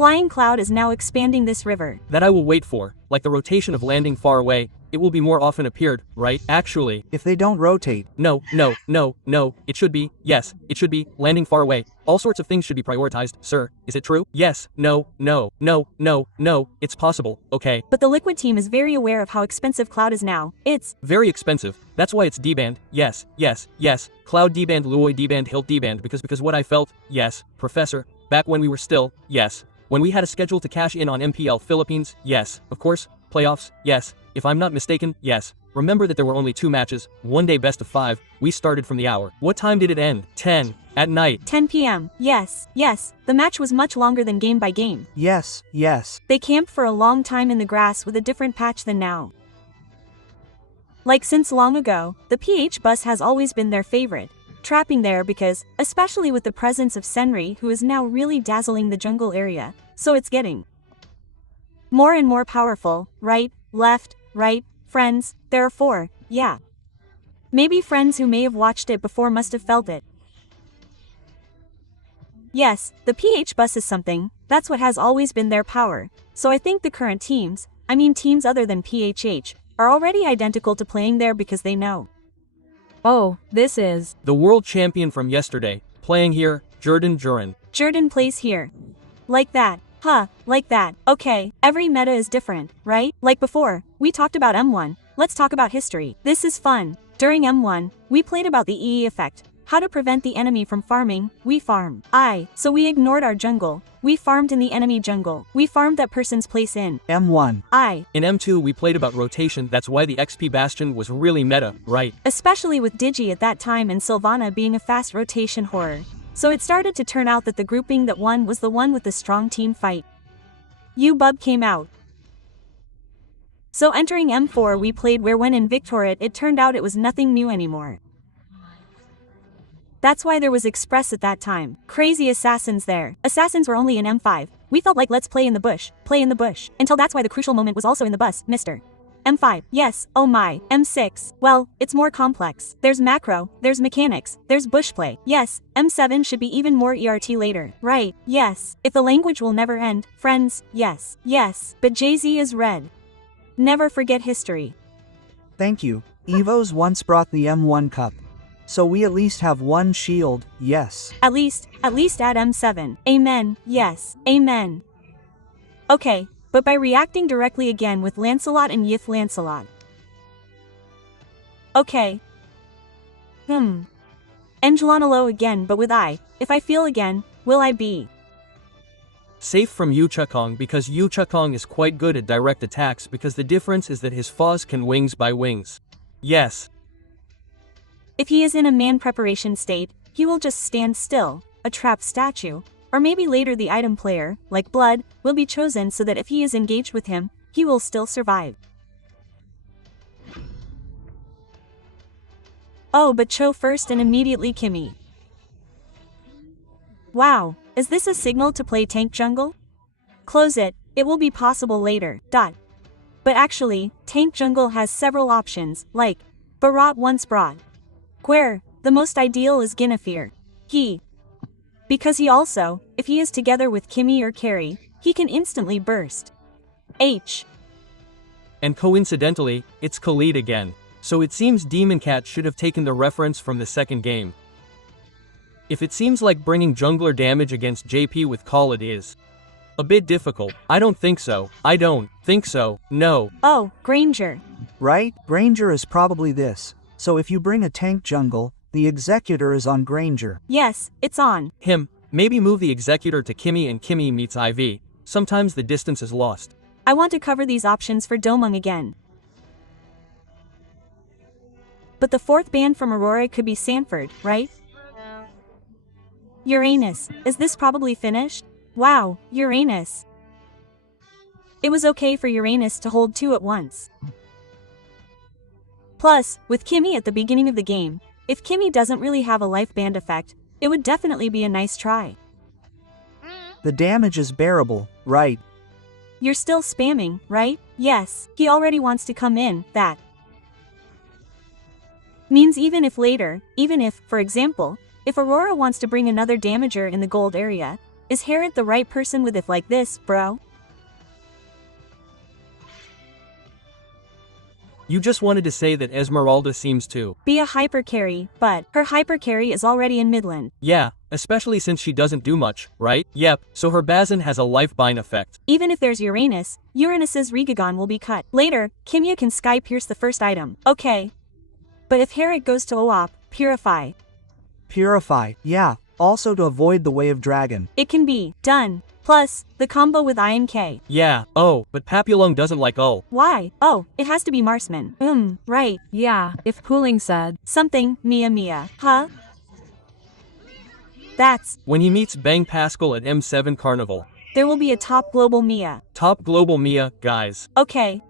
Flying Cloud is now expanding this river. That I will wait for, like the rotation of landing far away, it will be more often appeared, right? Actually. If they don't rotate. No, it should be, yes, it should be, landing far away. All sorts of things should be prioritized, sir. Is it true? Yes, no, it's possible, okay. But the Liquid team is very aware of how expensive Cloud is now. It's very expensive. That's why it's D-band, yes. Cloud D-band, Luoy D-band, Hilt D-band, because what I felt, yes, Professor, back when we were still, yes. When we had a schedule to cash in on MPL Philippines, yes. Of course, playoffs, yes. If I'm not mistaken, yes. Remember that there were only 2 matches, 1 day best of 5, we started from the hour. What time did it end? 10. At night. 10 p.m. Yes. The match was much longer than game by game. Yes. They camped for a long time in the grass with a different patch than now. Like since long ago, the PH bus has always been their favorite. Trapping there because, especially with the presence of Senri who is now really dazzling the jungle area, so it's getting more and more powerful, right, left, right, friends, there are 4, yeah. Maybe friends who may have watched it before must have felt it. Yes, the PH bus is something, that's what has always been their power, so I think the current teams, I mean teams other than PHH, are already identical to playing there because they know. Oh, this is the world champion from yesterday, playing here, Jordan plays here. Like that. Huh, like that. Okay, every meta is different, right? Like before, we talked about M1, let's talk about history. This is fun. During M1, we played about the EE effect. How to prevent the enemy from farming, we farm. So we ignored our jungle. We farmed in the enemy jungle. We farmed that person's place in M1. In M2 we played about rotation, that's why the XP Bastion was really meta, right? Especially with Digi at that time and Sylvana being a fast rotation horror. So it started to turn out that the grouping that won was the one with the strong team fight. U-Bub came out. So entering M4 we played where when in Victorit it turned out it was nothing new anymore. That's why there was Express at that time. Crazy assassins there. Assassins were only in M5. We felt like let's play in the bush. Until that's why the crucial moment was also in the bus, Mr. M5, yes, oh my, M6, well, it's more complex. There's macro, there's mechanics, there's bush play. Yes, M7 should be even more ERT later. Right, yes. If the language will never end, friends, yes. But Jay-Z is red. Never forget history. Thank you. Evos once brought the M1 Cup. So we at least have 1 shield, yes. At least add M7. Amen, yes, amen. Okay. But by reacting directly again with Lancelot and Yith Lancelot. Okay. Angelanalo again but with if I feel again, will I be safe from Yu Chukong because Yu Chukong is quite good at direct attacks because the difference is that his Foz can wings by wings. Yes. If he is in a man preparation state, he will just stand still, a trap statue. Or maybe later the item player, like Blood, will be chosen so that if he is engaged with him, he will still survive. Oh, but Cho first and immediately Kimmy. Wow, is this a signal to play tank jungle? Close it, it will be possible later, But actually, tank jungle has several options, like Barat once brought. Where, the most ideal is Guinevere. Because he also, if he is together with Kimmy or Carrie, he can instantly burst. And coincidentally, it's Khalid again. So it seems Demon Cat should have taken the reference from the second game. If it seems like bringing jungler damage against JP with Khalid is a bit difficult, I don't think so. No. Oh, Granger. Right? Granger is probably this. So if you bring a tank jungle, the executor is on Granger. Yes, it's on him. Maybe move the executor to Kimmy and Kimmy meets IV. Sometimes the distance is lost. I want to cover these options for Domung again. But the 4th ban from Aurora could be Sanford, right? Uranus, is this probably finished? Wow, Uranus. It was okay for Uranus to hold 2 at once. Plus, with Kimmy at the beginning of the game, if Kimmy doesn't really have a life band effect, it would definitely be a nice try. The damage is bearable, right? You're still spamming, right? Yes, he already wants to come in, that means even if, for example, if Aurora wants to bring another damager in the gold area, Is Harriet the right person with it like this, bro? You just wanted to say that Esmeralda seems to be a hypercarry, but her hypercarry is already in Midland. Yeah, especially since she doesn't do much, right? Yep, so her Bazin has a life-bind effect. Even if there's Uranus's Regagon will be cut. Later, Kimya can sky pierce the first item. Okay. But if Harriet goes to OOP, Purify. Purify, yeah, also to avoid the Wave Dragon. It can be done. Plus, the combo with INK. Yeah, oh, but Papillon doesn't like oh. Why? Oh, it has to be Marsman. Right. Yeah, if Pooling said something, Mia. Huh? That's when he meets Bang Pascal at M7 Carnival. There will be a top global Mia. Top global Mia, guys. Okay,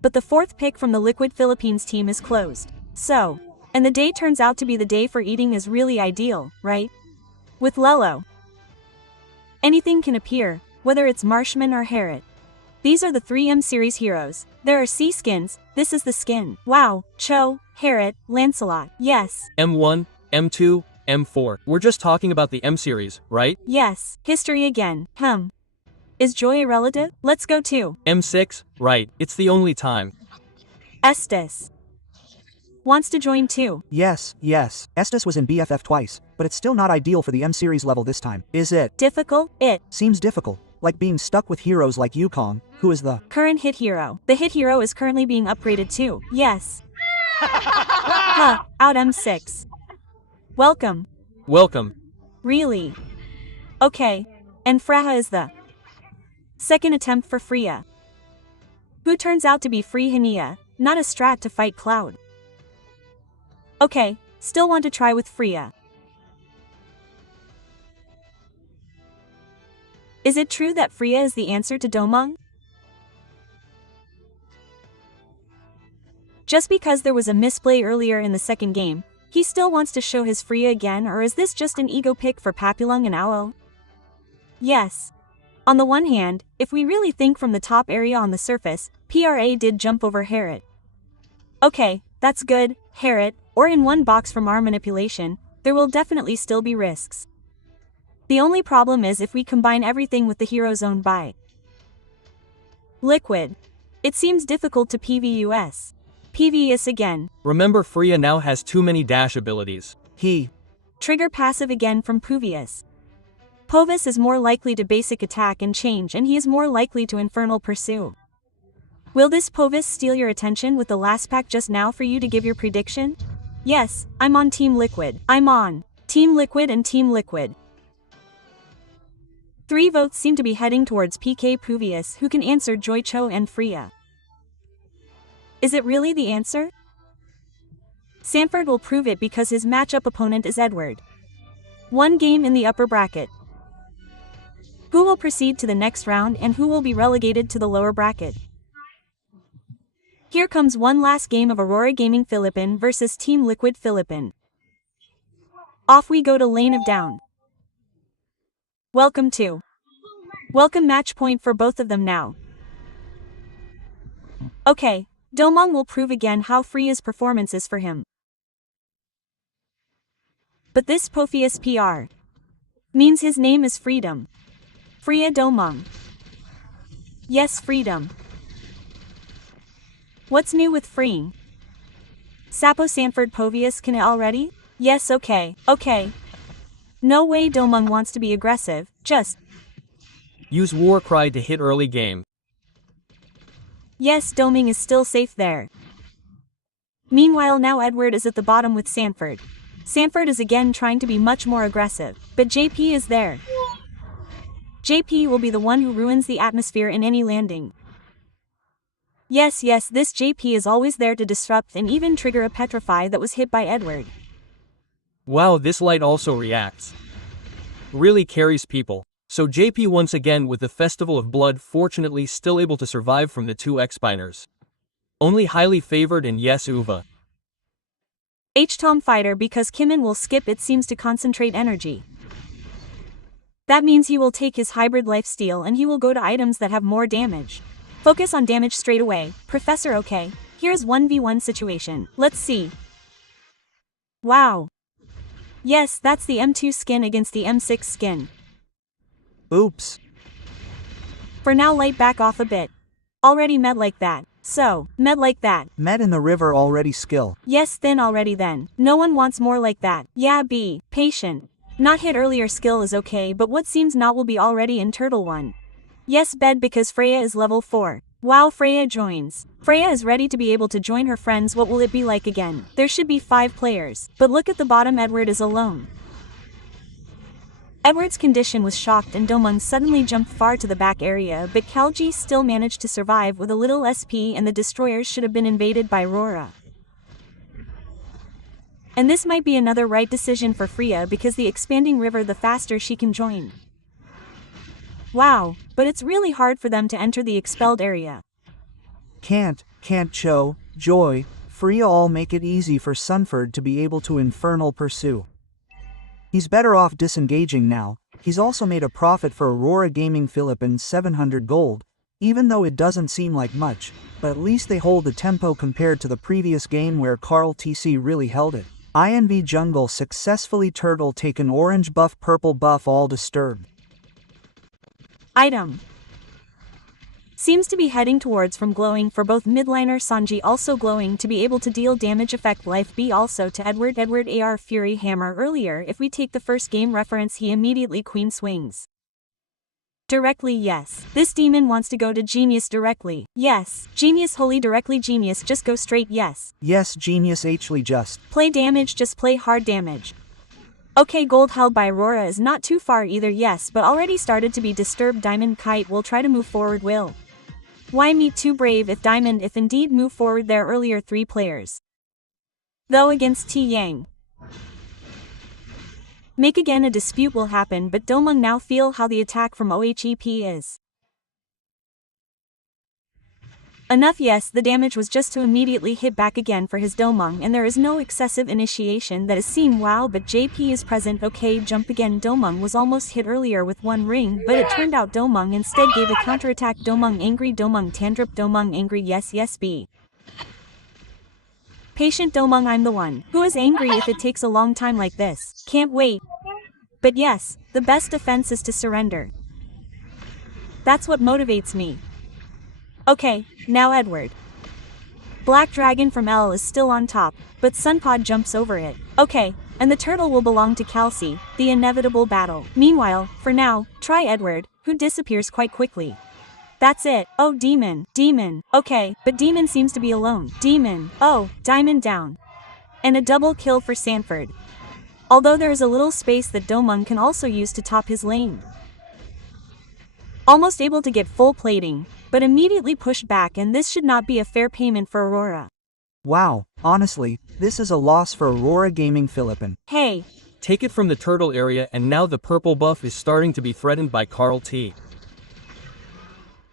but the fourth pick from the Liquid Philippines team is closed. So, and the day turns out to be the day for eating is really ideal, right? With Lelo. Anything can appear, whether it's Marshman or Harriet. These are the 3M series heroes. There are C skins, this is the skin. Wow, Cho, Harriet, Lancelot, yes. M1, M2, M4. We're just talking about the M series, right? Yes, history again. Is Joy a relative? Let's go to M6, right, it's the only time. Estes wants to join too. Yes. Estes was in BFF twice, but it's still not ideal for the M-series level this time, is it? Difficult? It seems difficult, like being stuck with heroes like Yukong, who is the current hit hero. The hit hero is currently being upgraded too. Yes. Out M6. Welcome. Really? Okay. And Fraha is the second attempt for Freya, who turns out to be Free Hania, not a strat to fight Cloud. Okay, still want to try with Freya. Is it true that Freya is the answer to Domong? Just because there was a misplay earlier in the second game, he still wants to show his Freya again, or is this just an ego pick for Papillon and Owl? Yes. On the one hand, if we really think from the top area on the surface, PRA did jump over Harriet. Okay, that's good, Harriet, or in one box from our manipulation, there will definitely still be risks. The only problem is if we combine everything with the heroes owned by Liquid. It seems difficult to PVUS. PVUS again. Remember, Freya now has too many dash abilities. Trigger passive again from Puvius. Povis is more likely to basic attack and change, and he is more likely to infernal pursue. Will this Povis steal your attention with the last pack just now for you to give your prediction? Yes, I'm on Team Liquid. I'm on Team Liquid and Team Liquid. 3 votes seem to be heading towards PK Puvius, who can answer Joy Cho and Freya. Is it really the answer? Sanford will prove it because his matchup opponent is Edward. 1 game in the upper bracket. Who will proceed to the next round and who will be relegated to the lower bracket? Here comes one last game of Aurora Gaming Philippine versus Team Liquid Philippine. Off we go to Lane of Down. Welcome match point for both of them now. Okay, Domong will prove again how Freya's performance is for him. But this Pophius PR means his name is Freedom. Freya Domong. Yes, freedom. What's new with freeing? Sapo Sanford Povius can it already? Yes, okay. No way Domong wants to be aggressive, just use War Cry to hit early game. Yes, Doming is still safe there. Meanwhile now Edward is at the bottom with Sanford. Sanford is again trying to be much more aggressive, but JP is there. JP will be the one who ruins the atmosphere in any landing. Yes, this JP is always there to disrupt and even trigger a petrify that was hit by Edward. Wow, this light also reacts. Really carries people. So JP once again with the Festival of Blood fortunately still able to survive from the 2 X-Spiners. Only highly favored and yes Uva. H-Tom fighter because Kimin will skip it seems to concentrate energy. That means he will take his hybrid lifesteal and he will go to items that have more damage. Focus on damage straight away, Professor. Okay, here's 1v1 situation. Let's see. Wow. Yes, that's the M2 skin against the M6 skin. Oops. For now, light back off a bit. Already med like that. So, med like that. Med in the river already skill. Yes, thin already then. No one wants more like that. Yeah, be patient. Not hit earlier skill is okay, but what seems not will be already in turtle 1. Yes, bed because Freya is level 4. Wow, Freya joins. Freya is ready to be able to join her friends. What will it be like again? There should be 5 players. But look at the bottom, Edward is alone. Edward's condition was shocked and Domung suddenly jumped far to the back area, but Kalji still managed to survive with a little SP and the destroyers should have been invaded by AURORA. And this might be another right decision for Freya because the expanding river the faster she can join. Wow, but it's really hard for them to enter the expelled area. Can't show, joy, Freya all make it easy for Sunford to be able to infernal pursue. He's better off disengaging now. He's also made a profit for AURORA Gaming Philippines 700 gold, even though it doesn't seem like much, but at least they hold the tempo compared to the previous game where Carl TC really held it. INV Jungle successfully turtle taken orange buff purple buff all disturbed. Item. Seems to be heading towards from glowing for both midliner Sanji also glowing to be able to deal damage effect life B also to Edward AR Fury Hammer earlier if we take the first game reference he immediately queen swings. Directly yes. This demon wants to go to Genius directly. Yes. Genius holy directly Genius just go straight yes. Yes Genius Hly just. Play damage just play hard damage. Okay gold held by AURORA is not too far either yes but already started to be disturbed Diamond Kite will try to move forward will. Why me too brave if Diamond if indeed move forward their earlier 3 players. Though against T Yang. Make again a dispute will happen but Domung now feel how the attack from OHEP is. Enough yes the damage was just to immediately hit back again for his Domung and there is no excessive initiation that is seen wow but JP is present okay jump again Domung was almost hit earlier with 1 ring but it turned out Domung instead gave a counterattack Domung angry Domung tandrip Domung angry yes B. Patient Domung I'm the one who is angry if it takes a long time like this, can't wait. But yes, the best defense is to surrender. That's what motivates me. Okay, now Edward. Black Dragon from L is still on top, but Sunpod jumps over it. Okay, and the turtle will belong to Kelsey, the inevitable battle. Meanwhile, for now, try Edward, who disappears quite quickly. That's it. Oh Demon. Okay, but Demon seems to be alone. Demon. Oh, Diamond down. And a double kill for Sanford. Although there is a little space that Domung can also use to top his lane. Almost able to get full plating, but immediately pushed back and this should not be a fair payment for AURORA. Wow, honestly, this is a loss for AURORA Gaming Philippines. Hey. Take it from the turtle area and now the purple buff is starting to be threatened by Carl T.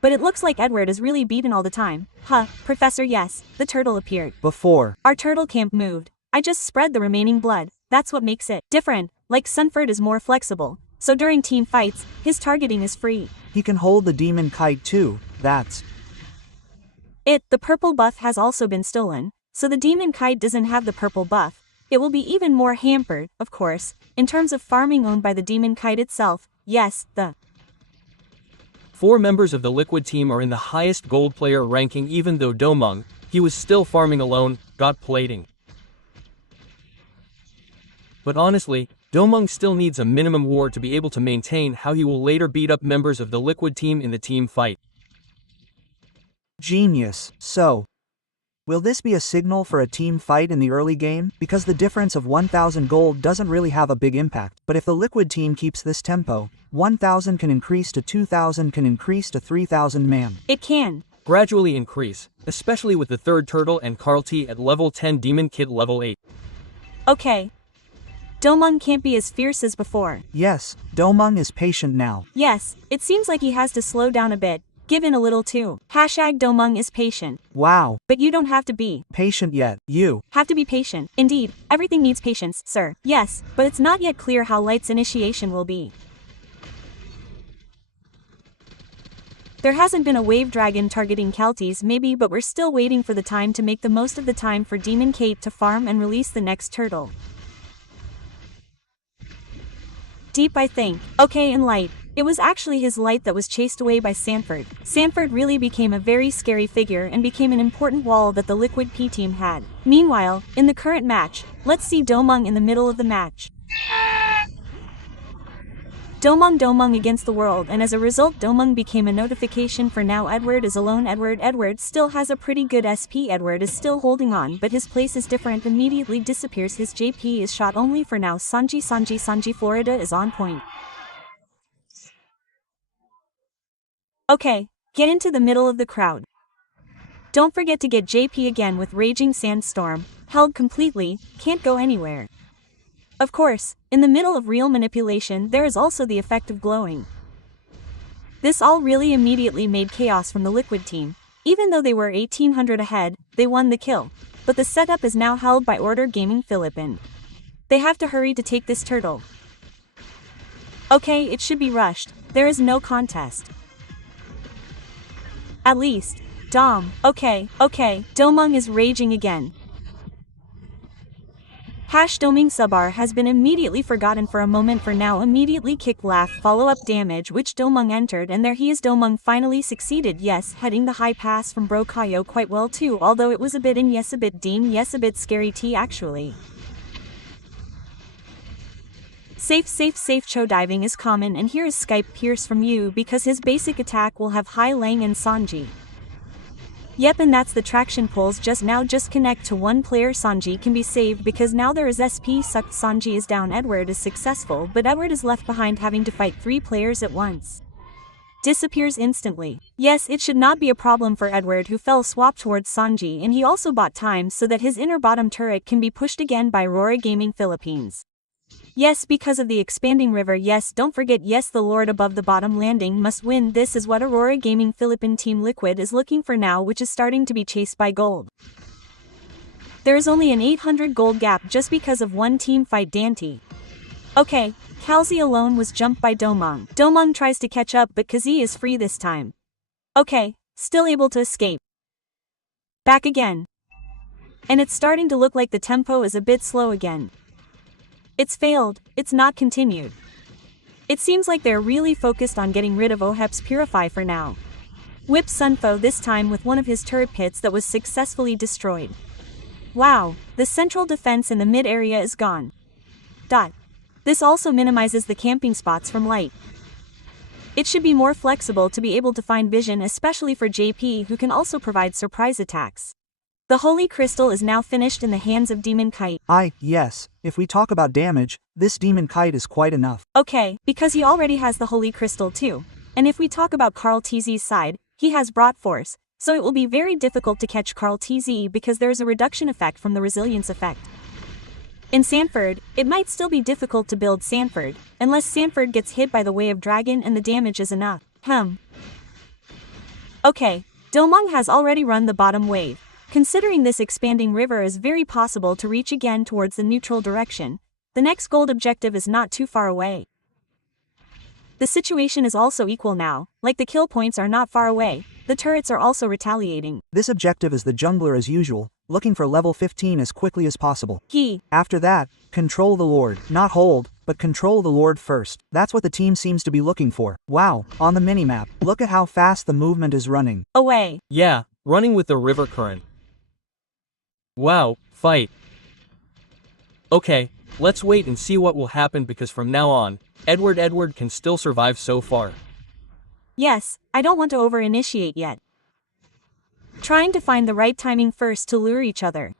But it looks like Edward is really beaten all the time. Huh, Professor yes, the turtle appeared. Before. Our turtle camp moved. I just spread the remaining blood. That's what makes it different, like Sunford is more flexible. So during team fights, his targeting is free. He can hold the demon kite too, that's it. The purple buff has also been stolen, so the demon kite doesn't have the purple buff. It will be even more hampered, of course, in terms of farming owned by the demon kite itself. Yes, the 4 members of the Liquid team are in the highest gold player ranking even though Domung, he was still farming alone, got plating. But honestly, Domung still needs a minimum war to be able to maintain how he will later beat up members of the Liquid team in the team fight. Genius. So, will this be a signal for a team fight in the early game? Because the difference of 1000 gold doesn't really have a big impact, but if the Liquid team keeps this tempo, 1000 can increase to 2000 can increase to 3000 man. It can gradually increase, especially with the third turtle and Carl T at level 10 Demon Kid level 8. Okay. Domung can't be as fierce as before. Yes, Domung is patient now. Yes, it seems like he has to slow down a bit, give in a little too. Hashtag Domung is patient. Wow. But you don't have to be patient yet, you have to be patient. Indeed, everything needs patience, sir. Yes, but it's not yet clear how Light's initiation will be. There hasn't been a wave dragon targeting Kelties maybe but we're still waiting for the time to make the most of the time for Demon Kate to farm and release the next turtle. Deep I think. Okay and Light. It was actually his light that was chased away by Sanford. Sanford really became a very scary figure and became an important wall that the liquidph team had. Meanwhile, in the current match, let's see Domung in the middle of the match. Domung against the world, and as a result Domung became a notification for now Edward is alone. Edward still has a pretty good SP. Edward is still holding on, but his place is different, immediately disappears. His JP is shot only for now. Sanji Florida is on point. Okay, get into the middle of the crowd. Don't forget to get JP again with Raging Sandstorm, held completely, can't go anywhere. Of course, in the middle of real manipulation there is also the effect of glowing. This all really immediately made chaos from the Liquid team. Even though they were 1800 ahead, they won the kill. But the setup is now held by Order Gaming Philippine. They have to hurry to take this turtle. Okay, it should be rushed, there is no contest. At least, okay, Domung is raging again. Doming Subar has been immediately forgotten for a moment for now. Immediately kick laugh follow-up damage which Domung entered, and there he is. Domung finally succeeded, yes, heading the high pass from Bro Kayo quite well too, although it was a bit in, yes a bit dean, yes a bit scary T actually. Safe Cho diving is common, and here is Skype Pierce from you because his basic attack will have Hai Lang and Sanji. Yep, and that's the traction pulls just now. Just connect to one player. Sanji can be saved because now there is SP sucked. Sanji is down. Edward is successful, but Edward is left behind having to fight 3 players at once. Disappears instantly. Yes, it should not be a problem for Edward, who fell swap towards Sanji, and he also bought time so that his inner bottom turret can be pushed again by AURORA Gaming Philippines. Yes, because of the expanding river. Yes, don't forget, yes, the lord above the bottom landing must win. This is what AURORA Gaming Philippine Team Liquid is looking for now, which is starting to be chased by gold. There is only an 800 gold gap just because of one team fight. Dante. Okay, Kalzi alone was jumped by Domung. Domung tries to catch up, but Kazi is free this time. Okay, still able to escape. Back again. And it's starting to look like the tempo is a bit slow again. It's failed, it's not continued. It seems like they're really focused on getting rid of Ohep's Purify for now. Whip Sunfo this time with one of his turret pits that was successfully destroyed. Wow, the central defense in the mid area is gone. This also minimizes the camping spots from light. It should be more flexible to be able to find vision, especially for JP, who can also provide surprise attacks. The Holy Crystal is now finished in the hands of Demon Kite. Yes, if we talk about damage, this Demon Kite is quite enough. Okay, because he already has the Holy Crystal too. And if we talk about Carl TZ's side, he has Brought Force, so it will be very difficult to catch Carl TZ because there is a reduction effect from the resilience effect. In Sanford, it might still be difficult to build Sanford, unless Sanford gets hit by the Way of Dragon and the damage is enough. Okay, Domung has already run the bottom wave. Considering this expanding river is very possible to reach again towards the neutral direction, the next gold objective is not too far away. The situation is also equal now, like the kill points are not far away, the turrets are also retaliating. This objective is the jungler as usual, looking for level 15 as quickly as possible. After that, control the Lord. Not hold, but control the Lord first. That's what the team seems to be looking for. Wow, on the minimap, look at how fast the movement is running. Away. Yeah, running with the river current. Wow, fight. Okay, let's wait and see what will happen because from now on, Edward can still survive so far. Yes, I don't want to over-initiate yet. Trying to find the right timing first to lure each other.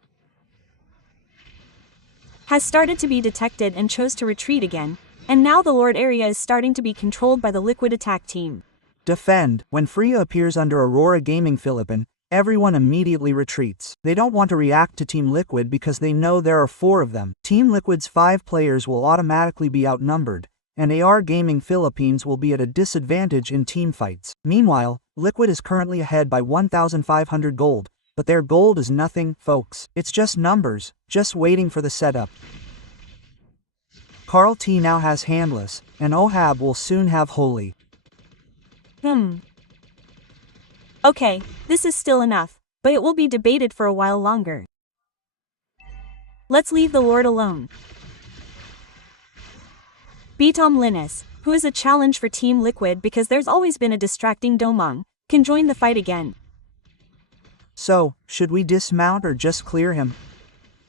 Has started to be detected and chose to retreat again, and now the Lord area is starting to be controlled by the Liquid attack team. Defend. When Freya appears under AURORA Gaming Philippine, everyone immediately retreats. They don't want to react to Team Liquid because they know there are 4 of them. Team Liquid's 5 players will automatically be outnumbered, and AR Gaming Philippines will be at a disadvantage in team fights. Meanwhile, Liquid is currently ahead by 1,500 gold, but their gold is nothing, folks. It's just numbers, just waiting for the setup. Carl T now has Handless, and Ohab will soon have Holy. Okay, this is still enough, but it will be debated for a while longer. Let's leave the Lord alone. Betom Linus, who is a challenge for Team Liquid because there's always been a distracting Domong, can join the fight again. So, should we dismount or just clear him?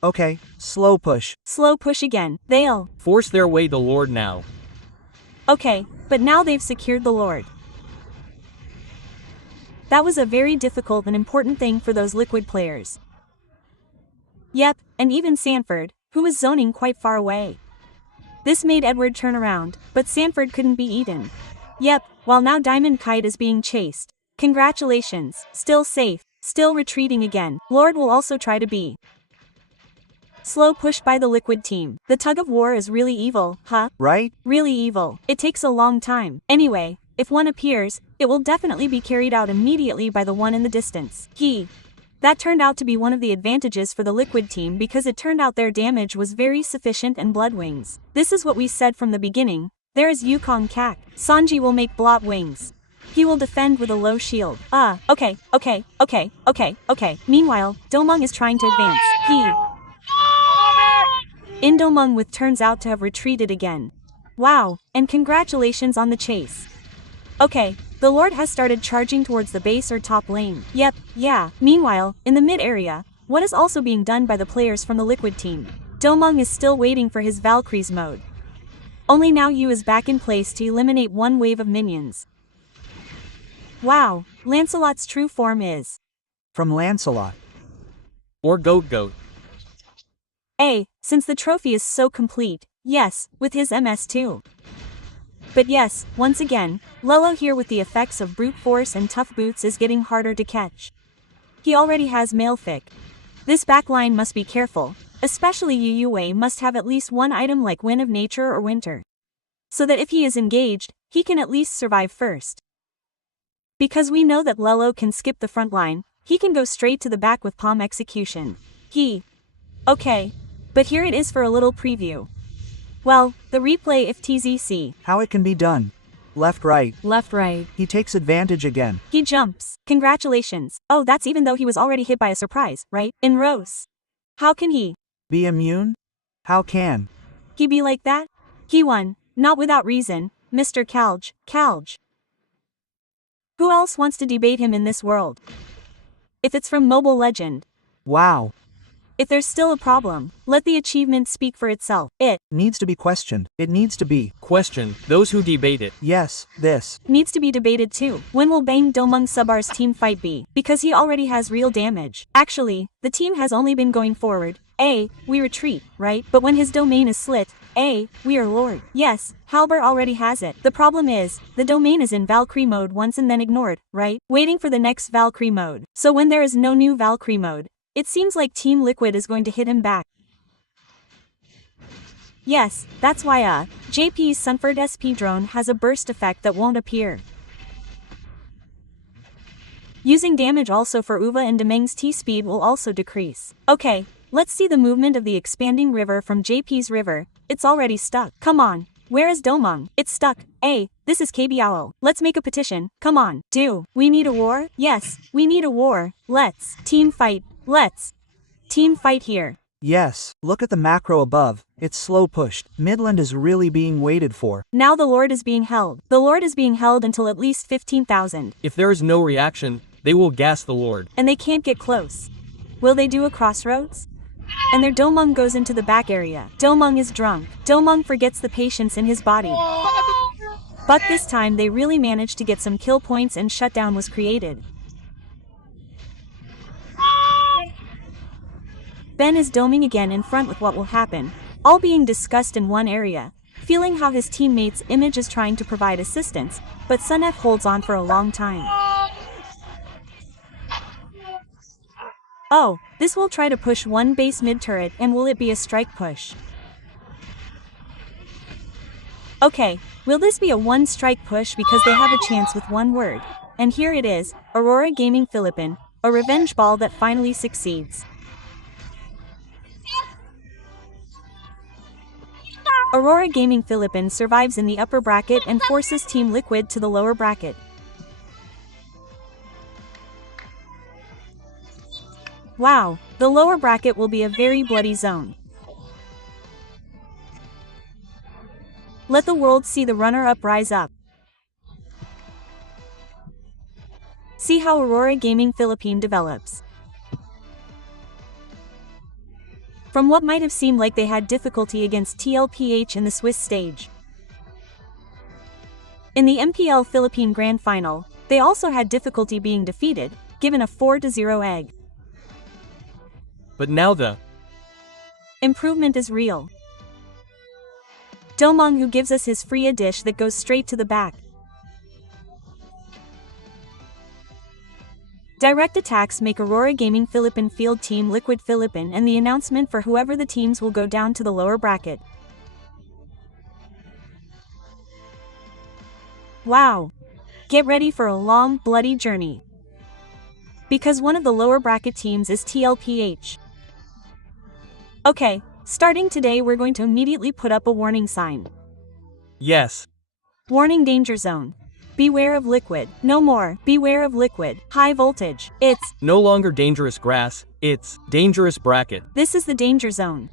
Okay, slow push. Slow push again. They'll Force their way the Lord now. Okay, but now they've secured the Lord. That was a very difficult and important thing for those Liquid players. Yep, and even Sanford, who was zoning quite far away. This made Edward turn around, but Sanford couldn't be eaten. Yep, while now Diamond Kite is being chased. Congratulations, still safe, still retreating again. Lord will also try to be. Slow push by the Liquid team. The tug of war is really evil, huh? Right? Really evil. It takes a long time. Anyway, if one appears, it will definitely be carried out immediately by the one in the distance. That turned out to be one of the advantages for the Liquid team because it turned out their damage was very sufficient and Blood Wings. This is what we said from the beginning. There is Yukong Kak. Sanji will make Blot Wings. He will defend with a low shield. Okay. Meanwhile, Domong is trying to advance. Indomong with turns out to have retreated again. Wow, and congratulations on the chase. Okay, the Lord has started charging towards the base or top lane. Yep, yeah. Meanwhile, in the mid area, what is also being done by the players from the Liquid team? Domong is still waiting for his Valkyries mode. Only now Yu is back in place to eliminate one wave of minions. Wow, Lancelot's true form is From Lancelot. Or Goat. Since the trophy is so complete, yes, with his MS too. But yes, once again, Lolo here with the effects of brute force and tough boots is getting harder to catch. He already has Malefic. This backline must be careful, especially Yue must have at least one item like Wind of Nature or Winter. So that if he is engaged, he can at least survive first. Because we know that Lolo can skip the front line, he can go straight to the back with palm execution. Okay. But here it is for a little preview. Well, the replay if TZC. How it can be done. Left, right. Left, right. He takes advantage again. He jumps. Congratulations. Oh, that's even though he was already hit by a surprise, right? In Rose. How can he Be immune? How can he be like that? He won. Not without reason, Mr. Kalj. Who else wants to debate him in this world? If it's from Mobile Legend. Wow. If there's still a problem, let the achievement speak for itself. It Needs to be questioned. It needs to be. Question, those who debate it. Yes, this. needs to be debated too. When will Bang Domung Subar's team fight be? Because he already has real damage. Actually, the team has only been going forward. We retreat, right? But when his domain is slit, we are Lord. Yes, Halber already has it. The problem is, the domain is in Valkyrie mode once and then ignored, right? Waiting for the next Valkyrie mode. So when there is no new Valkyrie mode, it seems like Team Liquid is going to hit him back. Yes, that's why JP's Sunford SP drone has a burst effect that won't appear. Using damage also for Uva and Demeng's T-speed will also decrease. Okay, let's see the movement of the expanding river from JP's river. It's already stuck. Come on, where is Domung? It's stuck. This is Kabiao. Let's make a petition. Come on, we need a war? Yes, we need a war. Let's team fight. Let's team fight here. Yes, look at the macro above. It's slow pushed. Midland is really being waited for. Now the Lord is being held. The Lord is being held until at least 15,000. If there is no reaction, they will gas the Lord. And they can't get close. Will they do a crossroads? And their Domung goes into the back area. Domung is drunk. Domung forgets the patience in his body. But this time they really managed to get some kill points and shutdown was created. Ben is doming again in front with what will happen, all being discussed in one area, feeling how his teammate's image is trying to provide assistance, but Sunf holds on for a long time. Oh, this will try to push one base mid turret and will it be a strike push? Okay, will this be a one strike push because they have a chance with one word? And here it is, Aurora Gaming Philippine, a revenge ball that finally succeeds. Aurora Gaming Philippine survives in the upper bracket and forces Team Liquid to the lower bracket. Wow, the lower bracket will be a very bloody zone. Let the world see the runner-up rise up. See how Aurora Gaming Philippines develops. From what might have seemed like they had difficulty against TLPH in the Swiss stage. In the MPL Philippines Grand Final, they also had difficulty being defeated, given a 4-0 egg. But now the improvement is real. Domong who gives us his free dish that goes straight to the back. Direct attacks make Aurora Gaming Philippines field team Liquid Philippines and the announcement for whoever the teams will go down to the lower bracket. Wow! Get ready for a long, bloody journey. Because one of the lower bracket teams is TLPH. Okay, starting today we're going to immediately put up a warning sign. yes. Warning danger zone. Beware of liquid. No more. Beware of liquid. High voltage. It's No longer dangerous grass, it's dangerous bracket. this is the danger zone.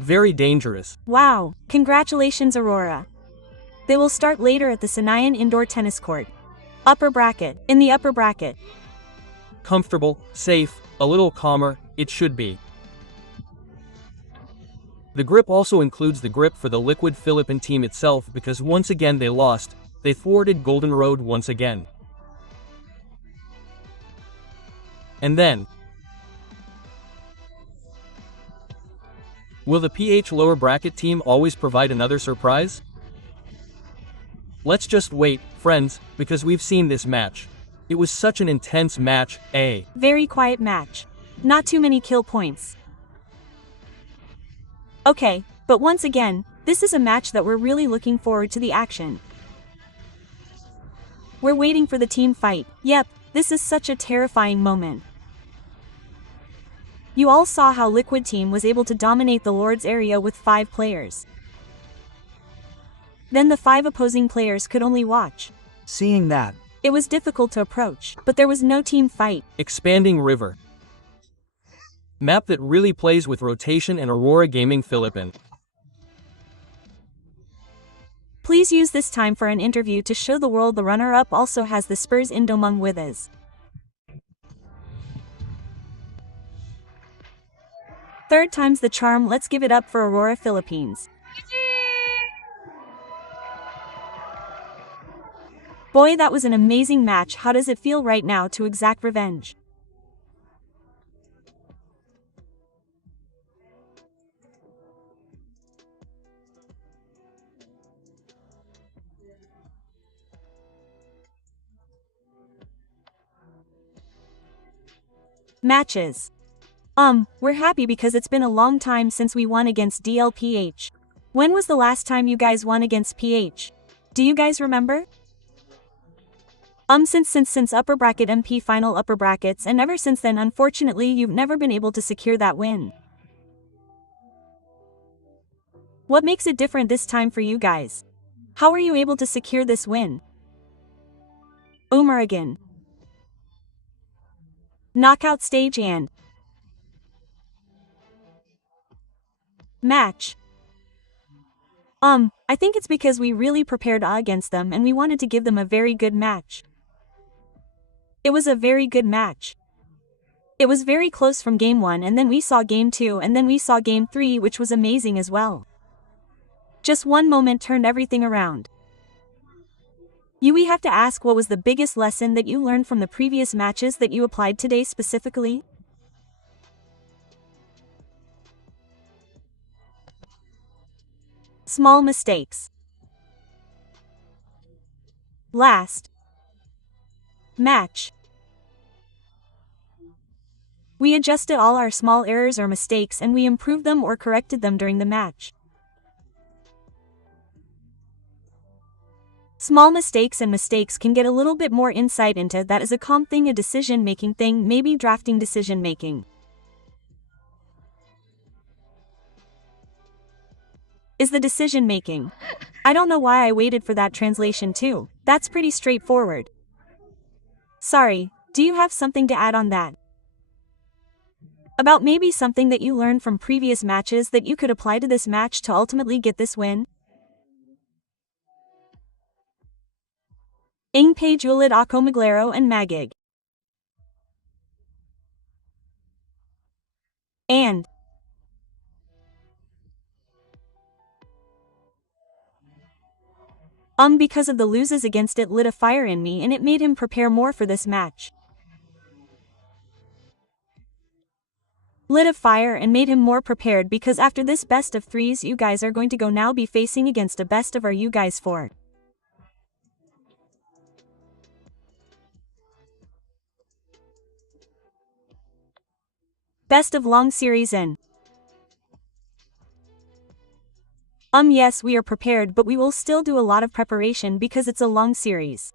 Very dangerous. Wow! Congratulations Aurora. They will start later at the Sanayan Indoor Tennis Court. Upper bracket. In the upper bracket. Comfortable, safe, a little calmer, it should be. The grip also includes the grip for the Liquid Philippines team itself because once again they lost, they thwarted Golden Road once again. And then, will the PH lower bracket team always provide another surprise? Let's just wait, friends, because we've seen this match. It was such an intense match, Very quiet match. Not too many kill points. Okay, but once again, this is a match that we're really looking forward to the action. We're waiting for the team fight. Yep, this is such a terrifying moment. You all saw how Liquid Team was able to dominate the Lord's area with 5 players. Then the 5 opposing players could only watch. Seeing that, It was difficult to approach, but there was no team fight. Expanding River. Map that really plays with rotation and Aurora Gaming Philippines. Please use this time for an interview to show the world the runner-up also has the Spurs in Domong with us. Third time's the charm, let's give it up for Aurora Philippines. Boy, that was an amazing match. How does it feel right now to exact revenge? Matches. We're happy because it's been a long time since we won against DLPH. When was the last time you guys won against PH? Do you guys remember? Since upper bracket MP final upper brackets, and ever since then unfortunately you've never been able to secure that win. What makes it different this time for you guys? How are you able to secure this win? Umaragan. Knockout stage and match. I think it's because we really prepared against them and we wanted to give them a very good match. It was a very good match. It was very close from game 1 and then we saw game 2 and then we saw game 3, which was amazing as well. Just one moment turned everything around. We have to ask, what was the biggest lesson that you learned from the previous matches that you applied today specifically? Small mistakes. Last match. We adjusted all our small errors or mistakes and we improved them or corrected them during the match. Small mistakes and mistakes can get a little bit more insight into that as a calm thing, a decision-making thing, maybe drafting decision-making. Is the decision-making. I don't know why I waited for that translation too. That's pretty straightforward. Sorry, do you have something to add on that? About maybe something that you learned from previous matches that you could apply to this match to ultimately get this win? Ingpe julid ako maglaro and magig. And because of the loses against it lit a fire in me and it made him prepare more for this match. Lit a fire and made him more prepared because after this best of threes you guys are going to go now be facing against a best of our you guys four. Best of long series in. Yes, we are prepared, but we will still do a lot of preparation because it's a long series.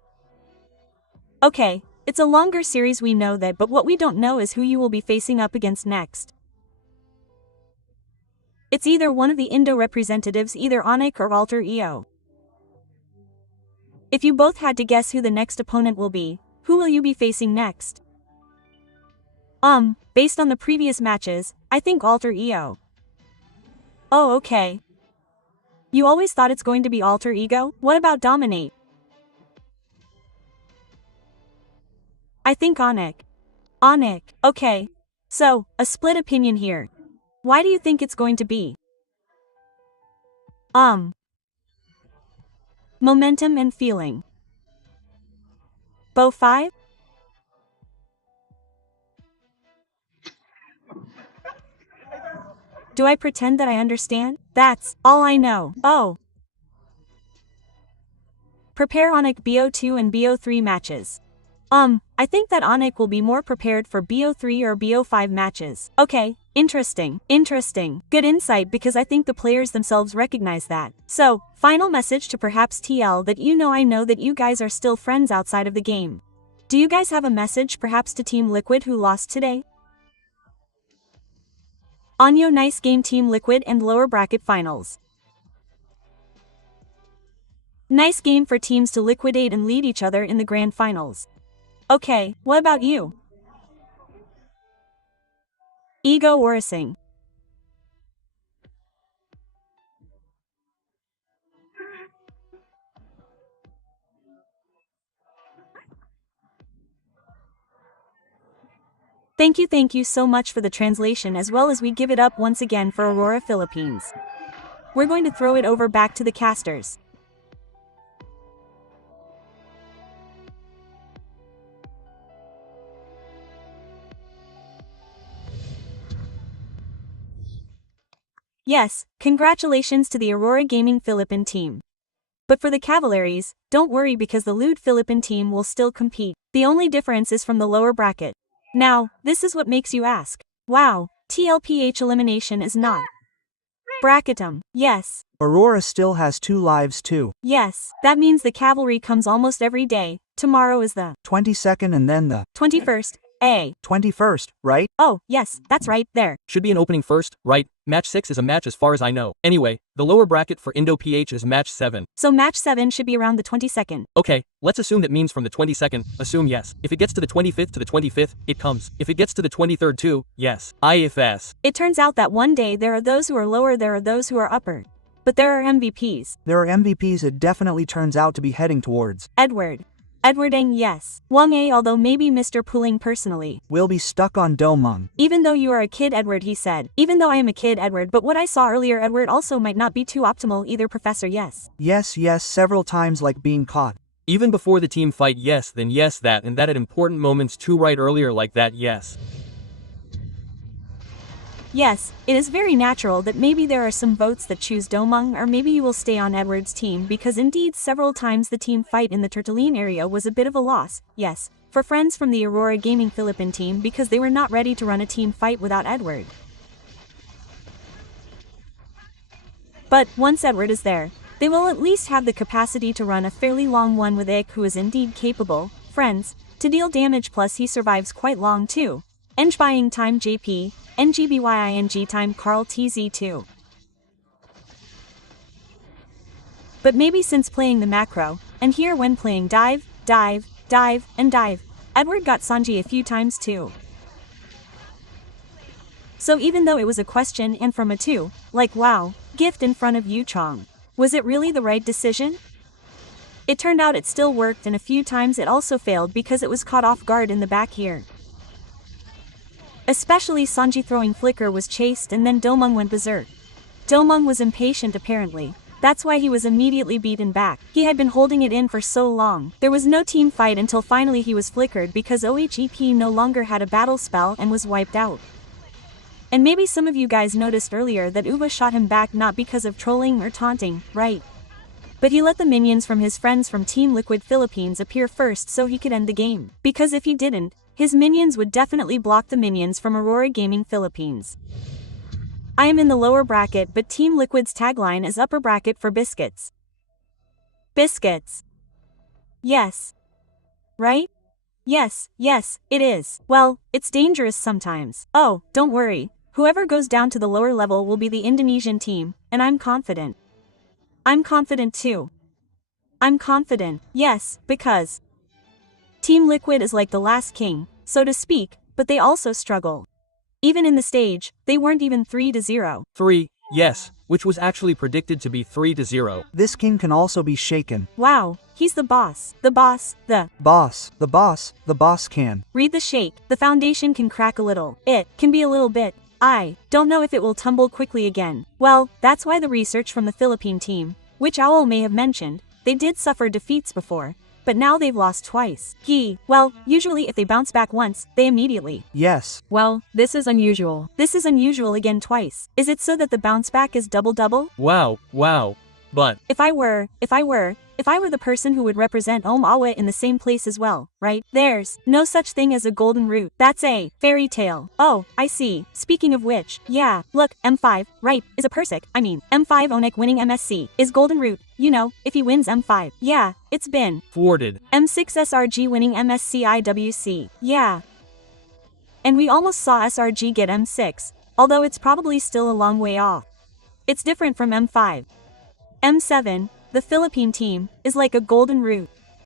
Okay, it's a longer series, we know that, but what we don't know is who you will be facing up against next. It's either one of the Indo representatives, either Onik or Alter Ego. If you both had to guess who the next opponent will be, who will you be facing next? Based on the previous matches, I think Alter Ego. Oh, okay. You always thought it's going to be Alter Ego? What about Dominate? I think Onik. Onik, okay. So, a split opinion here. Why do you think it's going to be? Momentum and feeling. Bo 5? Do I pretend that I understand? That's all I know. Oh. Prepare Onik BO2 and BO3 matches. I think that Onik will be more prepared for BO3 or BO5 matches. Okay, interesting. Good insight because I think the players themselves recognize that. So, final message to perhaps TL that I know that you guys are still friends outside of the game. Do you guys have a message perhaps to Team Liquid who lost today? Anyo, nice game Team Liquid and lower bracket finals. Nice game for teams to liquidate and lead each other in the grand finals. Okay, what about you? Ego Orising. Thank you so much for the translation, as well as we give it up once again for Aurora Philippines. We're going to throw it over back to the casters. Yes, congratulations to the Aurora Gaming Philippine team. But for the Cavaliers, don't worry because the Lude Philippine team will still compete. The only difference is from the lower bracket. Now, this is what makes you ask. Wow, TLPH elimination is not bracketum. Yes. Aurora still has 2 lives too. Yes, that means the cavalry comes almost every day. Tomorrow is the 22nd and then the 21st. 21st, right? Oh, yes, that's right, there. Should be an opening first, right? Match 6 is a match as far as I know. Anyway, the lower bracket for Indo PH is match 7. So match 7 should be around the 22nd. Okay, let's assume that means from the 22nd, assume yes. If it gets to the 25th to the 25th, it comes. If it gets to the 23rd too, yes. IFS. It turns out that one day there are those who are lower, there are those who are upper. But there are MVPs. There are MVPs it definitely turns out to be heading towards. Edwarding, yes. Wang A, although maybe Mr. Pooling personally. We'll be stuck on Domung. Even though you are a kid, Edward, he said. Even though I am a kid, Edward, but what I saw earlier, Edward, also might not be too optimal either, Professor, yes. Yes, several times like being caught. Even before the team fight, yes, then yes, that, and that at important moments too, right, earlier like that, yes. Yes, it is very natural that maybe there are some votes that choose Domung, or maybe you will stay on Edward's team because indeed several times the team fight in the Turtaline area was a bit of a loss, yes, for friends from the Aurora Gaming Philippine team because they were not ready to run a team fight without Edward. But once Edward is there, they will at least have the capacity to run a fairly long one with Ik, who is indeed capable, friends, to deal damage, plus he survives quite long too. Eng buying time JP, NGBYING time Carl TZ2. But maybe since playing the macro, and here when playing dive, and dive, Edward got Sanji a few times too. So even though it was a question and from a 2, like wow, gift in front of Yu Chong, was it really the right decision? It turned out it still worked, and a few times it also failed because it was caught off guard in the back here. Especially Sanji throwing flicker was chased, and then Domung went berserk. Domung was impatient apparently. That's why he was immediately beaten back. He had been holding it in for so long. There was no team fight until finally he was flickered because OHEP no longer had a battle spell and was wiped out. And maybe some of you guys noticed earlier that Uva shot him back not because of trolling or taunting, right? But he let the minions from his friends from Team Liquid Philippines appear first so he could end the game. Because if he didn't, his minions would definitely block the minions from Aurora Gaming Philippines. I am in the lower bracket, but Team Liquid's tagline is upper bracket for biscuits. Biscuits. Yes. Right? Yes, it is. Well, it's dangerous sometimes. Oh, don't worry. Whoever goes down to the lower level will be the Indonesian team, and I'm confident. I'm confident too. I'm confident, yes, because Team Liquid is like the last king, so to speak, but they also struggle. Even in the stage, they weren't even 3-0. 3, yes, which was actually predicted to be 3-0. This king can also be shaken. Wow, he's the boss. The boss, the boss can. Read the shake. The foundation can crack a little. It can be a little bit. I don't know if it will tumble quickly again. Well, that's why the research from the Philippine team, which Owl may have mentioned, they did suffer defeats before. But now they've lost twice. Well, usually if they bounce back once, they immediately. Yes. Well, this is unusual. This is unusual again twice. Is it so that the bounce back is double? Wow. But If I were the person who would represent Awa in the same place as well, right? There's no such thing as a golden root. That's a fairy tale. Oh, I see. Speaking of which, yeah, look, M5, right, is a Persic. I mean, M5 Onik winning MSC is golden root. You know, if he wins M5. Yeah, it's been thwarted. M6 SRG winning MSC IWC. Yeah. And we almost saw SRG get M6, although it's probably still a long way off. It's different from M5. M7, the Philippine team, is like a golden root.